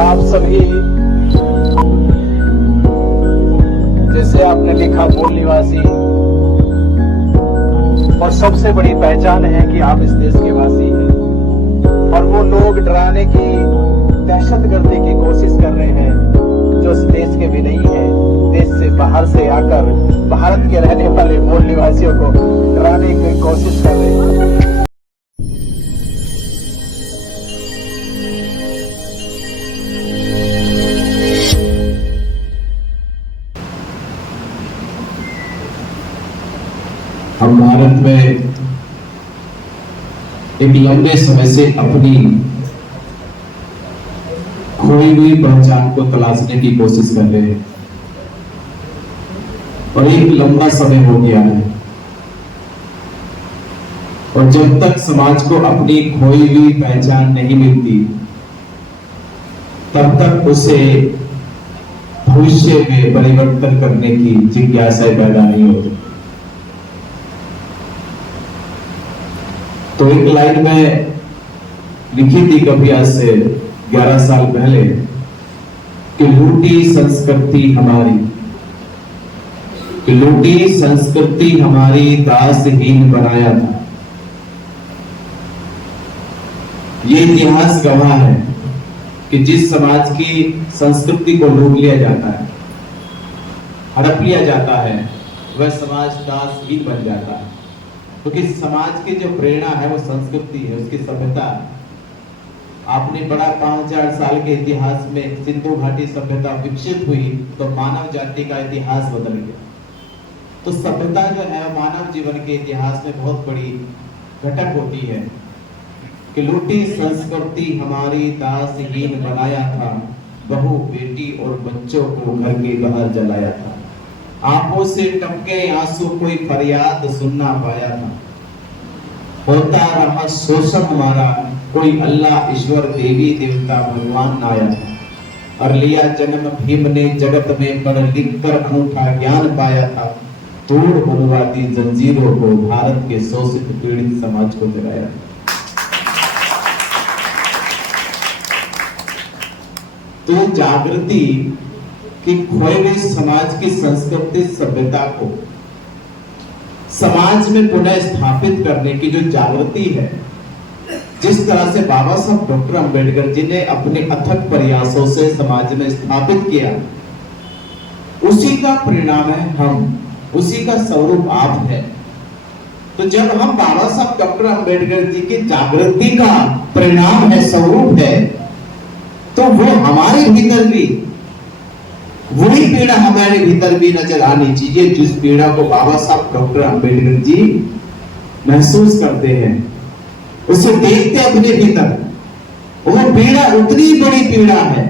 आप सभी, जैसे आपने लिखा मूल निवासी, और सबसे बड़ी पहचान है कि आप इस देश के वासी हैं। और वो लोग डराने की, दहशतगर्दी की कोशिश कर रहे हैं जो इस देश के भी नहीं है, देश से बाहर से आकर भारत के रहने वाले मूल निवासियों को डराने की कोशिश कर रहे हैं। हम भारत में एक लंबे समय से अपनी खोई हुई पहचान को तलाशने की कोशिश कर रहे हैं और एक लंबा समय हो गया है। और जब तक समाज को अपनी खोई हुई पहचान नहीं मिलती, तब तक उसे भविष्य में परिवर्तन करने की जिज्ञासा पैदा नहीं होती। तो एक लाइन में लिखी थी कभी आज से 11 साल पहले कि लूटी संस्कृति हमारी, कि लूटी संस्कृति हमारी दासहीन बनाया था। ये इतिहास गवाह है कि जिस समाज की संस्कृति को लूट लिया जाता है, हड़प लिया जाता है, वह समाज दासहीन बन जाता है। क्योंकि समाज की जो प्रेरणा है वो संस्कृति है, उसकी सभ्यता। आपने बड़ा 5000 साल के इतिहास में सिंधु घाटी सभ्यता विकसित हुई तो मानव जाति का इतिहास बदल गया। तो सभ्यता जो है मानव जीवन के इतिहास में बहुत बड़ी घटक होती है कि लूटी संस्कृति हमारी दासहीन बनाया था, बहू बेटी और बच्चों को घर के बाहर जलाया था। आंखों से टपके आंसू कोई फरियाद सुनना पाया था। होता रहा शोषण हमारा, कोई अल्लाह ईश्वर देवी देवता भगवान आया था। और लिया जन्म भीम ने जगत में पढ़ लिख कर अनूठा ज्ञान पाया था। तोड़ मनवादी जंजीरों को भारत के शोषित पीड़ित समाज को जगाया था। तो जागृति कि खोए हुए समाज की संस्कृति सभ्यता को समाज में पुनः स्थापित करने की जो जागृति है, जिस तरह से बाबा साहब डॉक्टर अंबेडकर जी ने अपने अथक प्रयासों से समाज में स्थापित किया, उसी का परिणाम है हम, उसी का स्वरूप आप है। तो जब हम बाबा साहब डॉक्टर अंबेडकर जी की जागृति का परिणाम है, स्वरूप है, तो वो हमारे भीतर भी वही पीड़ा हमारे भीतर भी नजर आनी चाहिए जिस पीड़ा को बाबा साहब डॉक्टर अंबेडकर जी महसूस करते हैं, उसे देखते अपने भीतर। वो पीड़ा उतनी बड़ी पीड़ा है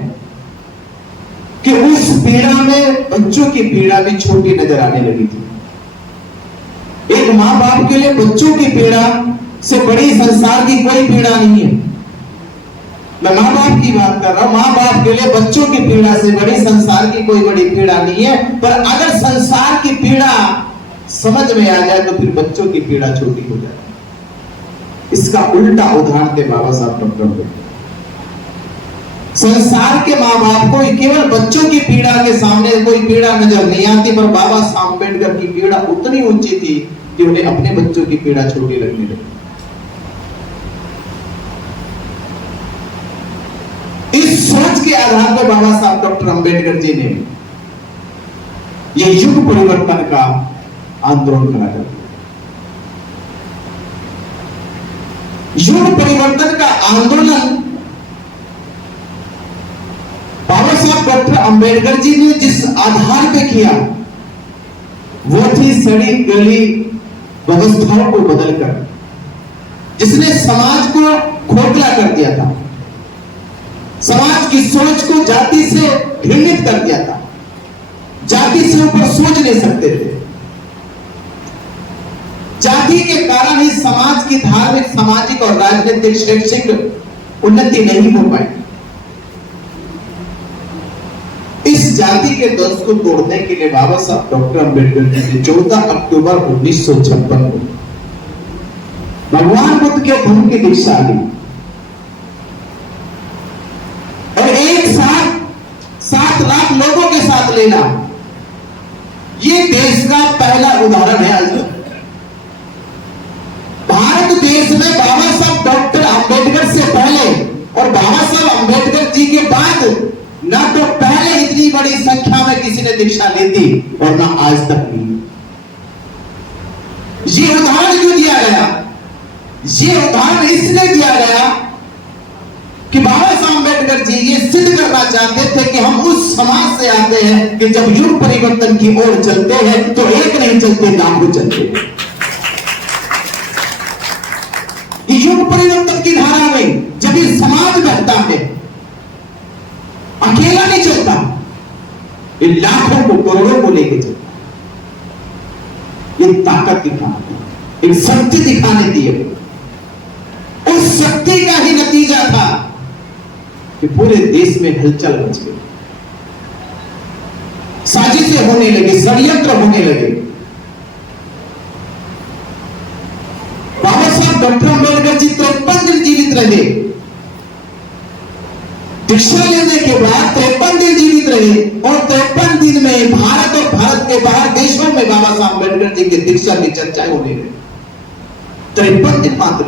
कि उस पीड़ा में बच्चों की पीड़ा भी छोटी नजर आने लगी थी। एक मां बाप के लिए बच्चों की पीड़ा से बड़ी संसार की कोई पीड़ा नहीं है। मैं माँ बाप की बात कर रहा हूं। माँ बाप के लिए बच्चों की पीड़ा से बड़ी संसार की कोई बड़ी पीड़ा नहीं है। पर अगर संसार की पीड़ा समझ में आ जाए तो फिर बच्चों की पीड़ा छोटी हो जाए। इसका उल्टा उदाहरण थे बाबा साहब डॉक्टर अंबेडकर। संसार के माँ बाप को केवल बच्चों की पीड़ा के सामने कोई पीड़ा नजर नहीं आती, पर बाबा साहब अंबेडकर की पीड़ा उतनी ऊंची थी कि उन्हें अपने बच्चों की पीड़ा छोटी लगने लगी। इस सोच के आधार पर बाबा साहब डॉक्टर अंबेडकर जी ने यह युग परिवर्तन का आंदोलन खड़ा कर दिया। युग परिवर्तन का आंदोलन बाबा साहब डॉक्टर अंबेडकर जी ने जिस आधार पे किया वो थी सड़ी गली व्यवस्थाओं को बदलकर, जिसने समाज को खोखला कर दिया था, समाज की सोच को जाति से घृणित कर दिया था। जाति से ऊपर सोच नहीं सकते थे। जाति के कारण ही समाज की धार्मिक, सामाजिक और राजनीतिक, शैक्षिक उन्नति नहीं हो पाई। इस जाति के द्वंद्व को तोड़ने के लिए बाबा साहब डॉक्टर अंबेडकर जी ने 14 अक्टूबर 1956 को भगवान बुद्ध के धर्म की दीक्षा ली। और एक साल खराब लोगों के साथ लेना, ये देश का पहला उदाहरण है। आज भारत देश में बाबा साहब डॉक्टर अंबेडकर से पहले और बाबा साहब अंबेडकर जी के बाद ना तो पहले इतनी बड़ी संख्या में किसी ने दीक्षा ली थी और ना आज तक ली। ये उदाहरण क्यों दिया गया? ये उदाहरण इसलिए दिया गया कि बाबा साहब अंबेडकर जी ये सिद्ध करना चाहते थे कि हम उस समाज से आते हैं कि जब युग परिवर्तन की ओर चलते हैं तो एक नहीं चलते, लाखों चलते हैं। युग परिवर्तन की धारा में जब ये समाज बढ़ता है, अकेला नहीं चलता, ये लाखों को करोड़ों को लेके चलता। ये ताकत दिखाने, एक शक्ति दिखाने दी है। उस शक्ति का ही नतीजा था कि पूरे देश में हलचल मच गई, साजिशें होने लगी, षड्यंत्र होने लगे। बाबा साहब डॉक्टर अंबेडकर जी 53 दिन जीवित रहे। दीक्षा लेने के बाद 53 दिन जीवित रहे और 53 दिन में भारत और भारत के बाहर देशों में बाबा साहब अंबेडकर जी की दीक्षा की चर्चाएं होने लगी। 53 दिन मात्र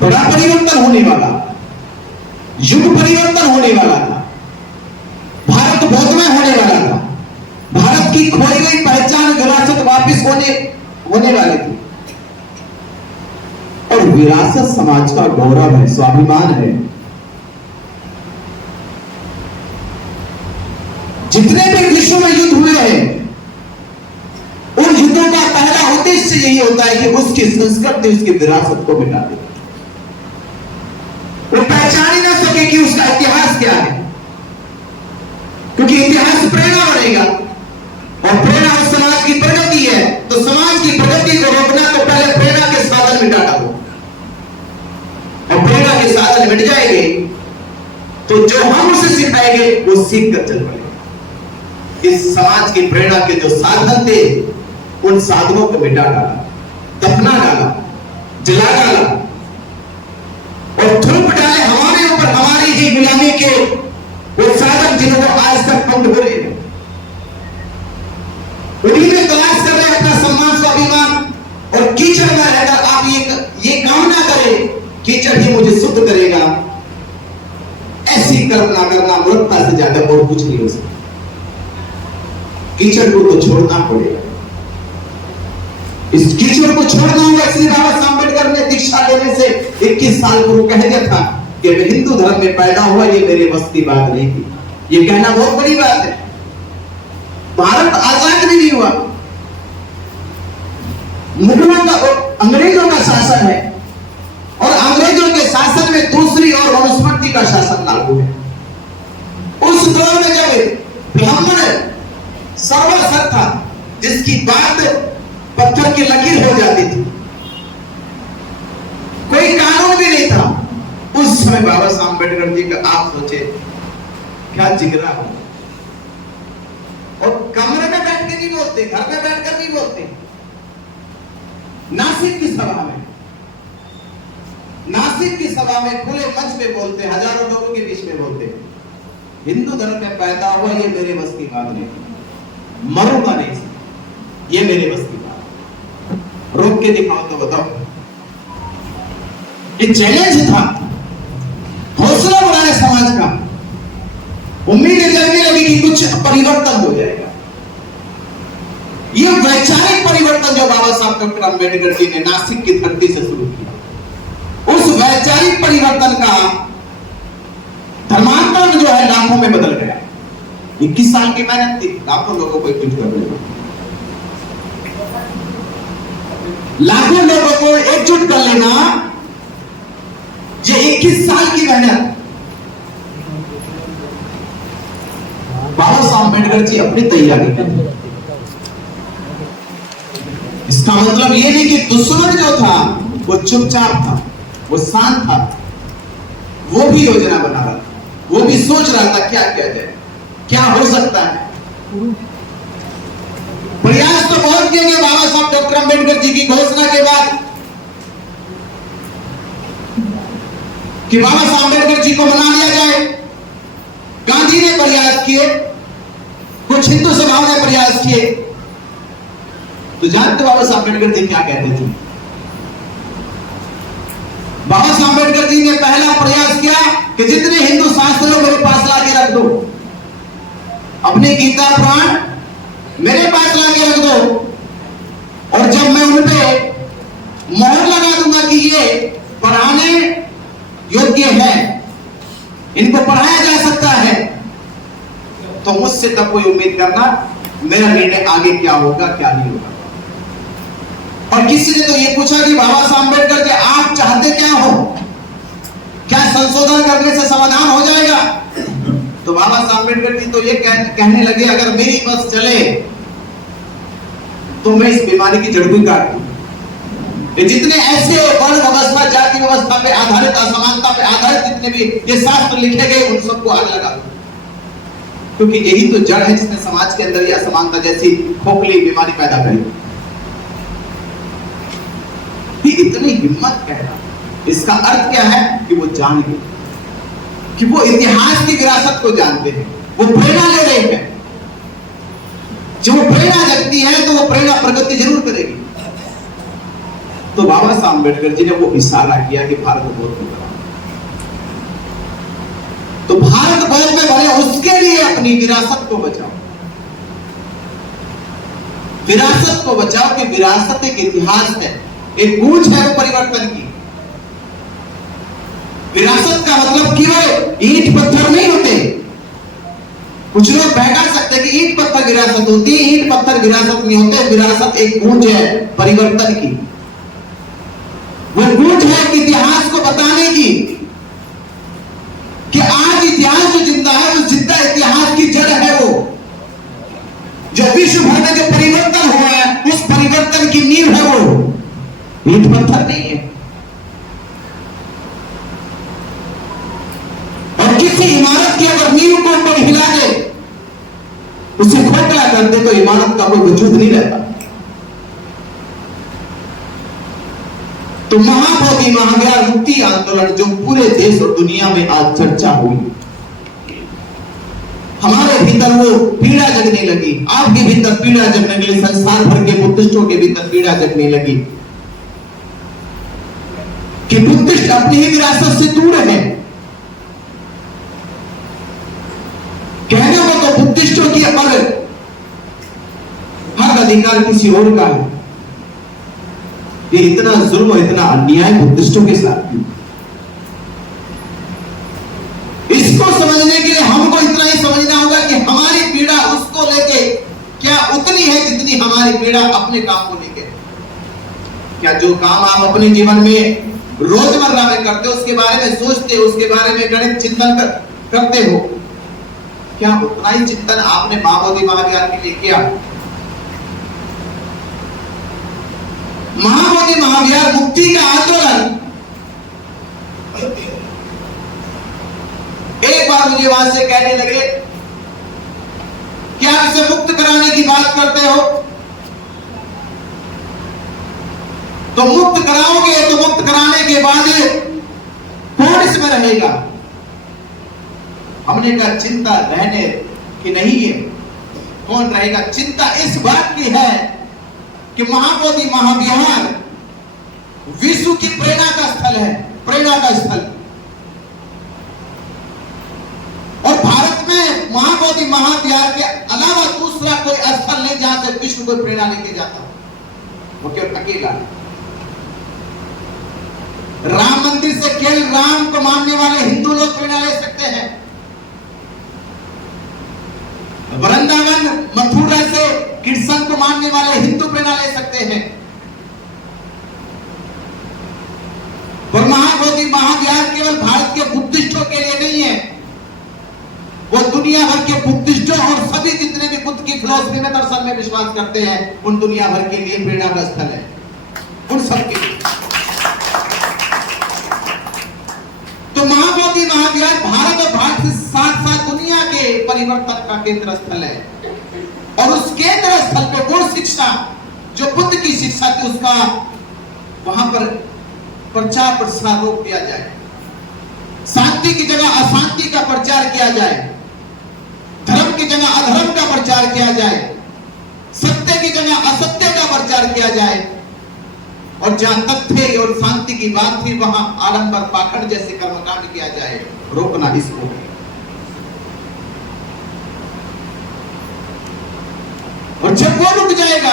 बड़ा परिवर्तन होने वाला, युग परिवर्तन होने वाला था, भारत बोधमय होने वाला था, भारत की खोई गई पहचान विरासत वापस होने वाली थी। और विरासत समाज का गौरव है, स्वाभिमान है। जितने भी विश्व में युद्ध हुए हैं, उन युद्धों का पहला उद्देश्य यही होता है कि उसकी संस्कृति, उसकी विरासत को मिटा दे। वो पहचान ही ना सके कि उसका इतिहास क्या है, क्योंकि इतिहास प्रेरणा बनेगा और प्रेरणा उस समाज की प्रगति है। तो समाज की प्रगति को रोकना तो पहले प्रेरणा के साधन मिटाना हो, और प्रेरणा के साधन मिट जाएंगे तो जो हम उसे सिखाएंगे वो सीख कर चल पड़ेगा। इस समाज की प्रेरणा के जो साधन थे, उन साधनों को मिटा डाला, दफना डाला, जला डाला और थोप डाले हमारे ऊपर हमारी ही गुलामी के वो साधन जिनको आज तक बंद हो रहे हैं। उन्हीं में तलाश कर रहे अपना सम्मान, स्वाभिमान और कीचड़ में रहकर आप ये कामना करें कीचड़ ही मुझे शुद्ध करेगा। ऐसी कल्पना करना मूर्खता से ज्यादा और कुछ नहीं हो सकता। कीचड़ को तो छोड़ना पड़ेगा, इस कीचड़ को छोड़ना होगा। इसलिए बाबा साहब अंबेडकर ने दीक्षा लेने से 21 साल पूर्व कह दिया था कि मैं हिंदू धर्म में पैदा हुआ, ये मेरे बस की बात नहीं थी। ये कहना बहुत बड़ी बात है। भारत आजाद भी नहीं हुआ, मुगलों का और अंग्रेजों का शासन है और अंग्रेजों के शासन में दूसरी और मनुस्मृति का शासन लागू है। उस दौर में जब ब्राह्मण सर्वसत्ता था, जिसकी बात पत्थर की लकीर हो जाती थी, कोई कानून भी नहीं था, उस समय बाबा साहब अंबेडकर जी का आप सोचे क्या जिगरा हो। और कमरे में बैठ के नहीं बोलते, घर में बैठकर नहीं बोलते। नासिक की सभा में, नासिक की सभा में खुले मंच पे बोलते, हजारों लोगों के बीच में बोलते, हिंदू धर्म में पैदा हुआ, ये मेरे बस की बात नहीं, मरूंगा नहीं, ये मेरे बस की बात। रोक के दिखाओ तो बताओ। ये चैलेंज था, हौसला बढ़ाया समाज का, उम्मीदें जगने लगी कि कुछ परिवर्तन हो जाएगा। ये वैचारिक परिवर्तन जो बाबा साहब डॉक्टर अंबेडकर जी ने नासिक की धरती से शुरू किया, उस वैचारिक परिवर्तन का धर्मांतरण जो है लाखों में बदल गया। 21 साल की मेहनत थी, लाखों लोगों को एकजुट कर लेना, लाखों लोगों को एकजुट कर लेना, ये 21 साल की मेहनत। बाबा साहब अंबेडकर जी अपनी तैयारी करते। इसका मतलब ये नहीं कि दुश्मन जो था वो चुपचाप था, वो शांत था, वो भी योजना बना रहा था, वो भी सोच रहा था क्या किया जाए, क्या हो सकता है। प्रयास तो बहुत किए गए बाबा साहब डॉक्टर अंबेडकर जी की घोषणा के बाद कि बाबा साहब अम्बेडकर जी को मना लिया जाए। गांधी ने प्रयास किए, कुछ हिंदू सभाओं ने प्रयास किए। तो जानते बाबा साहब अम्बेडकर जी क्या कहते थे? बाबा साहब अम्बेडकर जी ने पहला प्रयास किया कि जितने हिंदू शास्त्र हो मेरे पास लाके रख दो, अपनी गीता पुराण मेरे पास लाके रख दो, और जब मैं उन पे मोहर लगा दूंगा कि ये पढ़ाने योग्य है, इनको पढ़ाया जा सकता है, तो मुझसे तब कोई उम्मीद करना मेरा निर्णय आगे क्या होगा क्या नहीं होगा। और किसी ने तो ये पूछा कि बाबा साहब अम्बेडकर जी आप चाहते क्या हो, क्या संशोधन करने से समाधान हो जाएगा? तो बाबा साहब अम्बेडकर जी तो ये कहने लगे अगर मेरी बस चले तो मैं इस बीमारी की जड़ भी काट दूं। ये जितने ऐसे वर्ण व्यवस्था, जाति व्यवस्था पे आधारित, असमानता पे आधारित जितने भी ये शास्त्र लिखे गए उन सबको आग लगा दो, क्योंकि यही तो जड़ है जिसने समाज के अंदर ये असमानता जैसी खोखली बीमारी पैदा करी। इतनी हिम्मत है ना, इसका अर्थ क्या है कि वो जान गए, कि वो इतिहास की विरासत को जानते हैं, वो प्रेरणा ले रहे हैं। जब वो प्रेरणा जगती है तो वो प्रेरणा प्रगति जरूर करेगी। तो बाबा साहब अम्बेडकर जी ने वो इशारा किया कि भारत बहुत बड़ा, तो भारत बहुत में बने, उसके लिए अपनी विरासत को बचाओ, विरासत को बचाओ। कि विरासत एक इतिहास है, एक गूंज है वो परिवर्तन की। विरासत का मतलब केवल ईंट पत्थर नहीं होते। कुछ लोग बहका सकते हैं कि ईंट पत्थर विरासत होती है, ईंट पत्थर विरासत नहीं होते। विरासत एक गूंज है परिवर्तन की, वो गूंज है कि इतिहास को बताने की, कि आज इतिहास जो जिंदा है वो जिंदा इतिहास की जड़ है। वो जो विश्व भर में जो परिवर्तन हुआ है उस परिवर्तन की नींव है, वो ईंट पत्थर नहीं है। और किसी इमारत की अगर नींव को कोई हिला दे, उसे खोखला कर दे, तो इमारत का कोई वजूद नहीं रहता। तो महाबोधि महाज्ञान मुक्ति आंदोलन जो पूरे देश और दुनिया में आज चर्चा हुई, हमारे भीतर वो पीड़ा जगने लगी, आपके भीतर पीड़ा जगने लगी, संसार भर के बुद्धिस्टों के भीतर पीड़ा जगने लगी कि बुद्धिस्ट अपनी ही विरासत से दूर है। कहने को तो बुद्धिस्टों की पर हक अधिकार किसी और का है। ये इतना जुल्म, इतना अन्याय बुद्धिस्टों के साथ। इसको समझने के लिए हमको इतना ही समझना होगा कि हमारी पीड़ा उसको लेके क्या उतनी है जितनी हमारी पीड़ा अपने काम को लेके। क्या जो काम आप अपने जीवन में रोजमर्रा में करते हो, उसके बारे में सोचते हो, उसके बारे में गणित चिंतन करते हो, क्या उतना ही चिंतन आपने महाबोधि महाज्ञान के लिए किया? महाबोधि महाज्ञान मुक्ति का आंदोलन, एक बार मुझे वहां से कहने लगे कि आप इसे मुक्त कराने की बात करते हो, तो मुक्त कराओगे तो मुक्त कराने के बाद कौन इसमें रहेगा? हमने कहा चिंता रहने की नहीं है, कौन रहेगा? चिंता इस बात की है कि महाबोधि महाविहार विश्व की प्रेरणा का स्थल है, प्रेरणा का स्थल। और भारत में महाबोधि महाविहार के अलावा दूसरा कोई स्थल नहीं जहां से विश्व को प्रेरणा लेके जाता, वो केवल अकेला। राम मंदिर से केवल राम को मानने वाले हिंदू लोग प्रेरणा ले सकते हैं। वृंदावन मथुरा से कृष्ण को मानने वाले हिंदू प्रेरणा ले सकते हैं। और महाबोधि महाविहार केवल भारत के बुद्धिस्टों के लिए नहीं है, वो दुनिया भर के बुद्धिस्टों और सभी जितने भी बुद्ध की फिलॉसफी में, दर्शन में विश्वास करते हैं, उन दुनिया भर के लिए प्रेरणा का स्थल है, उन सबके लिए। तो महाबोधि महाविहार भारत और भारत से साथ साथ दुनिया के परिवर्तन का केंद्र स्थल है। और उस केंद्र स्थल पे वो शिक्षा जो बुद्ध की शिक्षा थी, उसका वहां पर प्रचार प्रसार रोक दिया जाए। शांति की जगह अशांति का प्रचार किया जाए, धर्म की जगह अधर्म का प्रचार किया जाए, सत्य की जगह असत्य का प्रचार किया जाए, और जहां तथ्य और शांति की बात थी वहां आडंबर पाखंड जैसे कर्मकांड किया जाए। रोकना इसको। और जब वो रुक जाएगा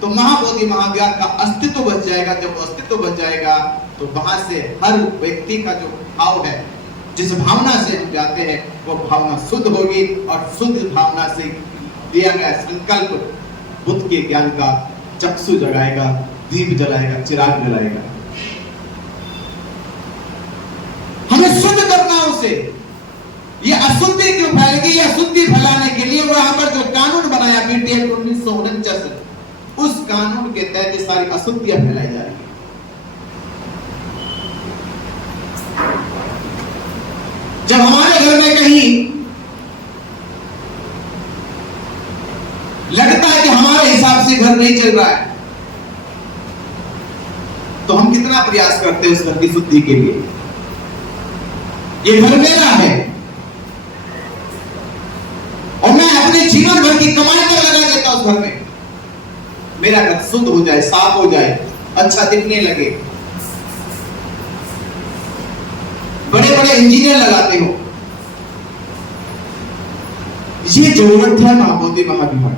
तो महाबोधि महाविहार का अस्तित्व बच जाएगा। जब अस्तित्व बच जाएगा तो वहां से हर व्यक्ति का जो भाव है, जिस भावना से हम जाते हैं, वो भावना शुद्ध होगी, और शुद्ध भावना से दिया गया संकल्प बुद्ध के ज्ञान का चक्षु जगाएगा, दीप जलाएगा, चिराग जलाएगा। हमें शुद्ध करना उसे। ये अशुद्धि क्यों फैलेगी? ये अशुद्धि फैलाने के लिए वहां पर जो कानून बनाया बीटीएस 1949, उस कानून के तहत सारी अशुद्धियां फैलाई जा रही है। जब हमारे घर में कहीं लगता है कि हमारे हिसाब से घर नहीं चल रहा है, तो हम कितना प्रयास करते हैं उस घर की शुद्धि के लिए। ये घर मेरा है और मैं अपने जीवन भर की कमाई कर लगा देता हूं उस घर में। मेरा घर शुद्ध हो जाए, साफ हो जाए, अच्छा दिखने लगे। बड़े बड़े इंजीनियर लगाते हो। ये जरूरत है महाबोधि महाविहार।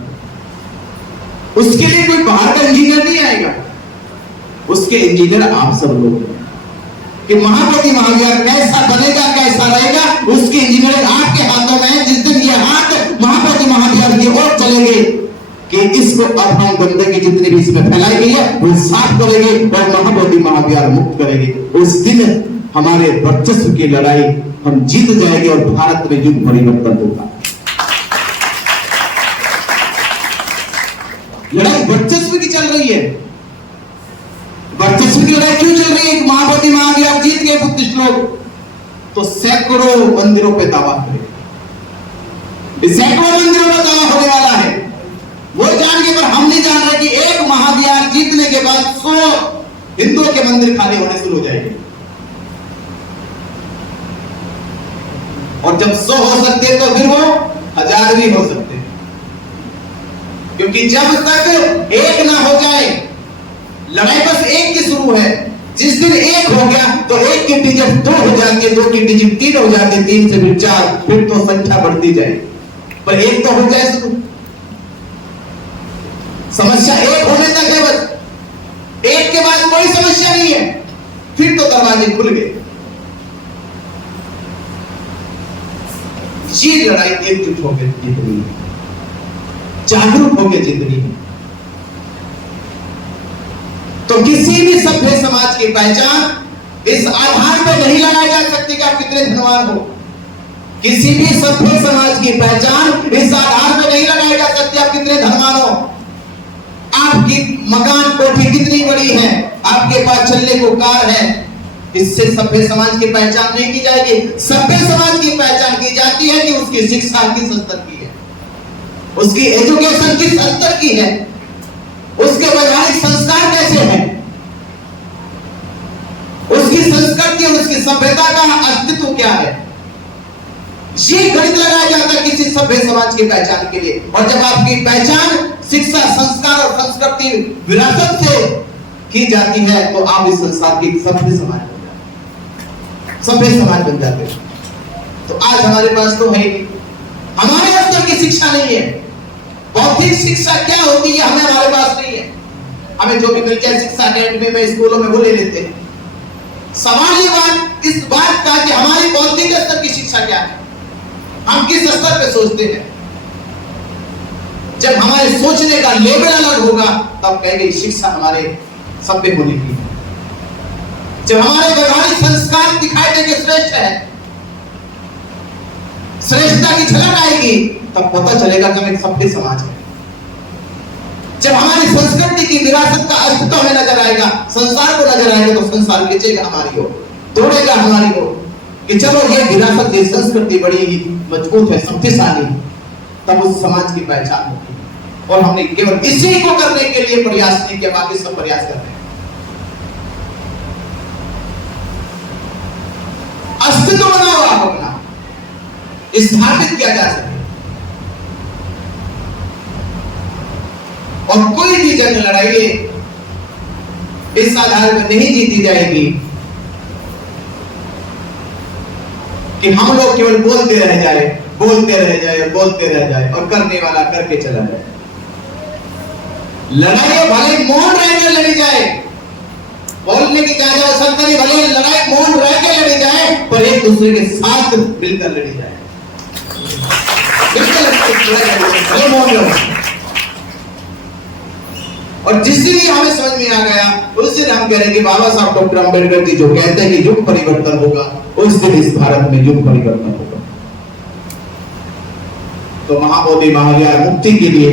उसके लिए कोई बाहर का इंजीनियर नहीं आएगा, उसके इंजीनियर आप सब लोग हैं। कि महाबोधि महाविहार कैसा बनेगा, कैसा रहेगा, उसकी इंजीनियरिंग आपके हाथों में है। जिस दिन ये हाथ महाबोधि महाविहार की ओर चलेंगे कि इसको अब हम गंदगी जितनी भी इसमें फैलाई गई है वो साफ करेंगे और महाबोधि महाविहार मुक्त करेंगे, उस दिन हमारे वर्चस्व की लड़ाई हम जीत जाएंगे और भारत में युग परिवर्तन होगा। लड़ाई वर्चस्व की चल रही है। वर्चस्व की लड़ाई क्यों चल रही है? महाबोधि महाविहार जीत गए बुद्धिस्ट लोग तो सैकड़ों मंदिरों पे दावा करें। सैकड़ों मंदिरों पर दावा होने वाला है। वो जान के, पर हम नहीं जान रहे कि एक महाविहार जीतने के बाद 100 हिंदुओं के मंदिर खाली होने शुरू हो जाएंगे। और जब 100 हो सकते हैं तो फिर वो 1000 भी हो सकते हैं, क्योंकि जब तक एक ना हो जाए, लड़ाई बस एक की शुरू है। जिस दिन एक हो गया तो एक की डिजिट 2 हो जाती है, 2 की डिजिट 3 हो जाती है, 3 से फिर 4, फिर तो संख्या बढ़ती जाए, पर एक तो हो जाए शुरू। समस्या एक होने तक है बस। एक के बाद कोई समस्या नहीं है, फिर तो दरवाजे खुल गए। ये लड़ाई एकजुट होकर जीतनी है, जागरूक होकर जीतनी है। तो किसी भी सभ्य समाज की पहचान इस आधार पर नहीं लगाई जा सकती कि आप कितने धनवान हो। किसी भी सभ्य समाज की पहचान इस आधार पर नहीं लगाई जा सकती आप कितने धनवान हो। आपकी मकान कोठी कितनी बड़ी है, आपके पास चलने को कार है, इससे सभ्य समाज की पहचान नहीं की जाएगी। सभ्य समाज की पहचान की जाती है कि उसकी शिक्षा किस स्तर की है, उसकी एजुकेशन किस स्तर की है, उसके वैवाहिक संस्कार कैसे हैं, उसकी संस्कृति और उसकी सभ्यता का अस्तित्व क्या है। ये गणित लगाया जाता है किसी सभ्य समाज की पहचान के लिए। और जब आपकी पहचान शिक्षा, संस्कार और संस्कृति विरासत से की जाती है तो आप इस संसार की सभ्य समाज बन जाते हैं, सभ्य समाज बन जाते हैं। तो आज हमारे पास तो है, हमारे स्तर की शिक्षा नहीं है। बौद्धिक शिक्षा क्या होती है हमें हमारे पास नहीं है। हमें जो भी मिल जाए शिक्षा अकेडमी में, स्कूलों में वो ले लेते हैं। सवाल ये बात इस बात का कि हमारी बौद्धिक स्तर की शिक्षा क्या है, हम किस स्तर पे सोचते हैं। जब हमारे सोचने का लेवल अलग होगा तब कहेंगे शिक्षा हमारे सभ्य होने की। जब हमारे व्यवहारिक संस्कार दिखाई देंगे श्रेष्ठ है, श्रेष्ठता की झलक आएगी, तब पता चलेगा कि हम एक सभ्य समाज है। जब हमारी संस्कृति की विरासत का अस्तित्व हमें नजर आएगा, संसार को नजर आएगा, तो संसार खींचेगा हमारी ओर, तोड़ेगा हमारी ओर कि चलो ये विरासत, ये संस्कृति बड़ी ही मजबूत है, शक्तिशाली, तब उस समाज की पहचान होगी। और हमने केवल इसी को करने के लिए प्रयास नहीं किया, बाकी सब प्रयास कर रहे हैं। अस्तित्व स्थापित किया जा सके। और कोई भी जंग लड़ाई इस आधार पर नहीं जीती जाएगी कि हम लोग केवल बोलते रह जाए और करने वाला करके चला जाए। लड़ाई भले मौन रहकर लड़ी जाए, बोलने की क्या आवश्यकता नहीं, भले लड़ाई मौन रह के लड़ी जाए, पर एक दूसरे के साथ मिलकर लड़ी जाए। भले मौन रहो। और जिससे भी हमें समझ में आ गया उससे हम कह रहे हैं कि बाबा साहब डॉक्टर अंबेडकर जी जो कहते हैं कि युग परिवर्तन होगा, उस दिन इस भारत में युग परिवर्तन होगा। तो महाबोधि महाविहार मुक्ति के लिए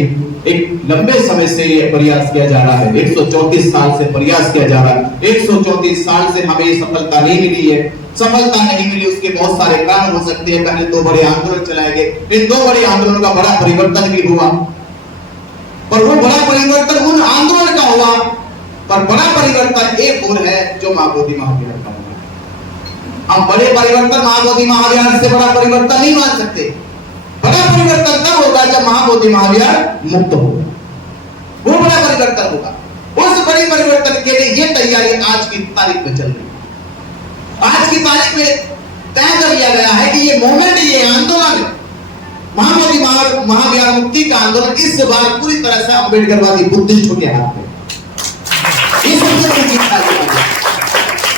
एक लंबे समय से ये प्रयास किया जा रहा है, 134 साल से प्रयास किया जा रहा है। 134 साल से हमें ये सफलता नहीं मिली है। सफलता नहीं मिली, उसके बहुत सारे कारण हो सकते हैं। पहले 2 बड़े आंदोलन चलाए गए, इन 2 बड़े आंदोलनों का बड़ा परिवर्तन भी हुआ, पर वो बड़ा परिवर्तन उन आंदोलन का हुआ, पर बड़ा परिवर्तन एक और है जो महाबोधि महाविहार का हुआ। हम बड़े परिवर्तन महाबोधि महाविहार से बड़ा परिवर्तन नहीं मान सकते। बड़ा परिवर्तन तब होगा जब महाबोधि महाविहार मुक्त होगा, वो बड़ा परिवर्तन होगा। उस बड़े परिवर्तन के लिए ये तैयारी आज की तारीख में चल रही है। आज की तारीख में तय कर लिया गया है कि ये मूवमेंट, ये आंदोलन, महाबोधि महाविहार मुक्ति का आंदोलन इस बार पूरी तरह से अम्बेडकरवादी बुद्धिस्टों के हाथ में। ये सबसे बड़ी चीज है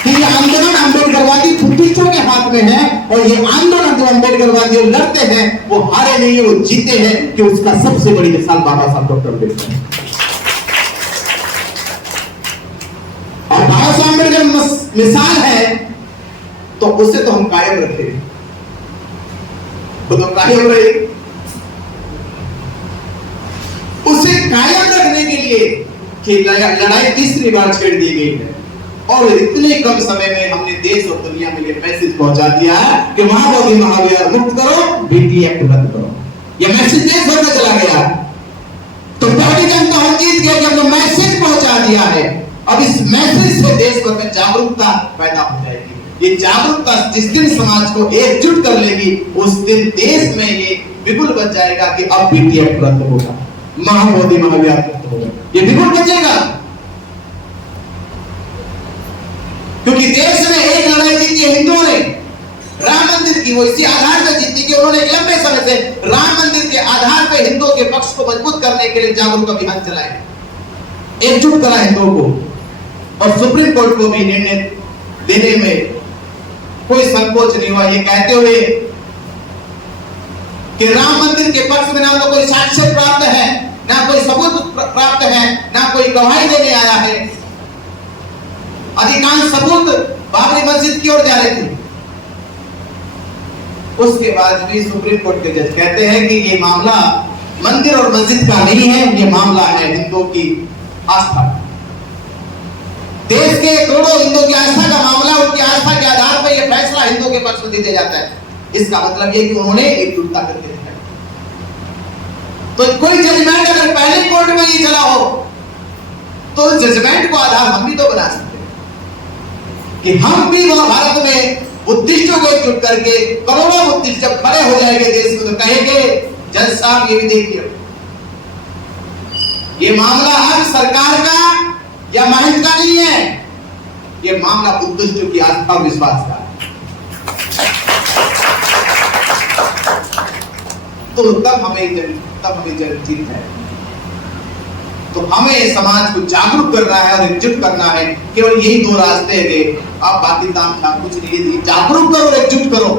कि ये आंदोलन अम्बेडकरवादी बुद्धिस्टों के हाथ में है, और ये आंदोलन जो अम्बेडकरवादी लड़ते हैं वो हारे नहीं है, वो जीते हैं। कि उसका सबसे बड़ी मिसाल बाबा साहब डॉक्टर अम्बेडकर है। और बाबा साहब अम्बेडकर मिसाल है तो उसे तो हम कायम रखें, वो तो कायम रहे। उसे कायम रखने के लिए कि लड़ाई तीसरी बार छेड़ दी गई है, और इतने कम समय में हमने देश और दुनिया में ये मैसेज पहुंचा दिया कि महाबोधि महाविहार मुक्त करो, बीटी एक्ट रद्द करो। ये मैसेज देश भर में चला गया। तो पहली जनता हम जीत गए कि हमने मैसेज पहुंचा दिया है। अब इस मैसेज से देश भर में जागरूकता पैदा हो जाएगी। ये जागरूकता जिस दिन समाज को एकजुट कर लेगी, उस दिन देश में ये बिल्कुल बच जाएगा कि अब बीटी एक्ट रद्द होगा, महाबोधि महाविहार मुक्त होगा। ये बिल्कुल बचेगा, क्योंकि देश में एक लड़ाई जीती है हिंदुओं ने, राम मंदिर की। वो इसी आधार पर जीती कि उन्होंने एक लंबे समय से राम मंदिर के आधार पर हिंदुओं के पक्ष को मजबूत करने के लिए जागरूक अभियान चलाए, एकजुट करा हिंदुओं को। और सुप्रीम कोर्ट को भी निर्णय देने में कोई संकोच नहीं हुआ, ये कहते हुए कि राम मंदिर के पक्ष में ना तो कोई साक्ष्य प्राप्त है, ना कोई सबूत प्राप्त है, ना कोई गवाही देने आया है। अधिकांश सबूत बाबरी मस्जिद की ओर जा रहे थे। उसके बाद भी सुप्रीम कोर्ट के जज कहते हैं कि ये मामला मंदिर और मस्जिद का नहीं है, ये मामला है हिंदुओं की आस्था। देश के करोड़ों हिंदुओं की आस्था का मामला, उनकी आस्था के आधार पर यह फैसला हिंदुओं के पक्ष में दिया जाता है। इसका मतलब यह कि उन्होंने एकजुटता करके दिखाई। तो कोई जजमेंट अगर पहले कोर्ट में ही चला हो तो जजमेंट को आधार हम भी तो बना सकते हैं कि हम भी वहां भारत में बुद्धिस्टों को एकजुट करके करोड़ों बुद्धिस्ट जब खड़े हो जाएंगे देश में तो कहेंगे जज साहब ये भी देखिए, ये मामला अब सरकार का या महंत का नहीं है, ये मामला बुद्धिस्टों की आस्था और विश्वास का। तो तब हमें जीत है। तो हमें समाज को जागरूक करना है और एकजुट करना है। केवल यही 2 रास्ते हैं। आप बाकी काम कुछ नहीं, जागरूक करो, एकजुट करो।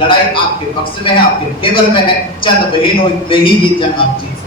लड़ाई आपके पक्ष में है, आपके फेवर में है। चंद महीनों में ही ये जंग आप जीत सकते हैं।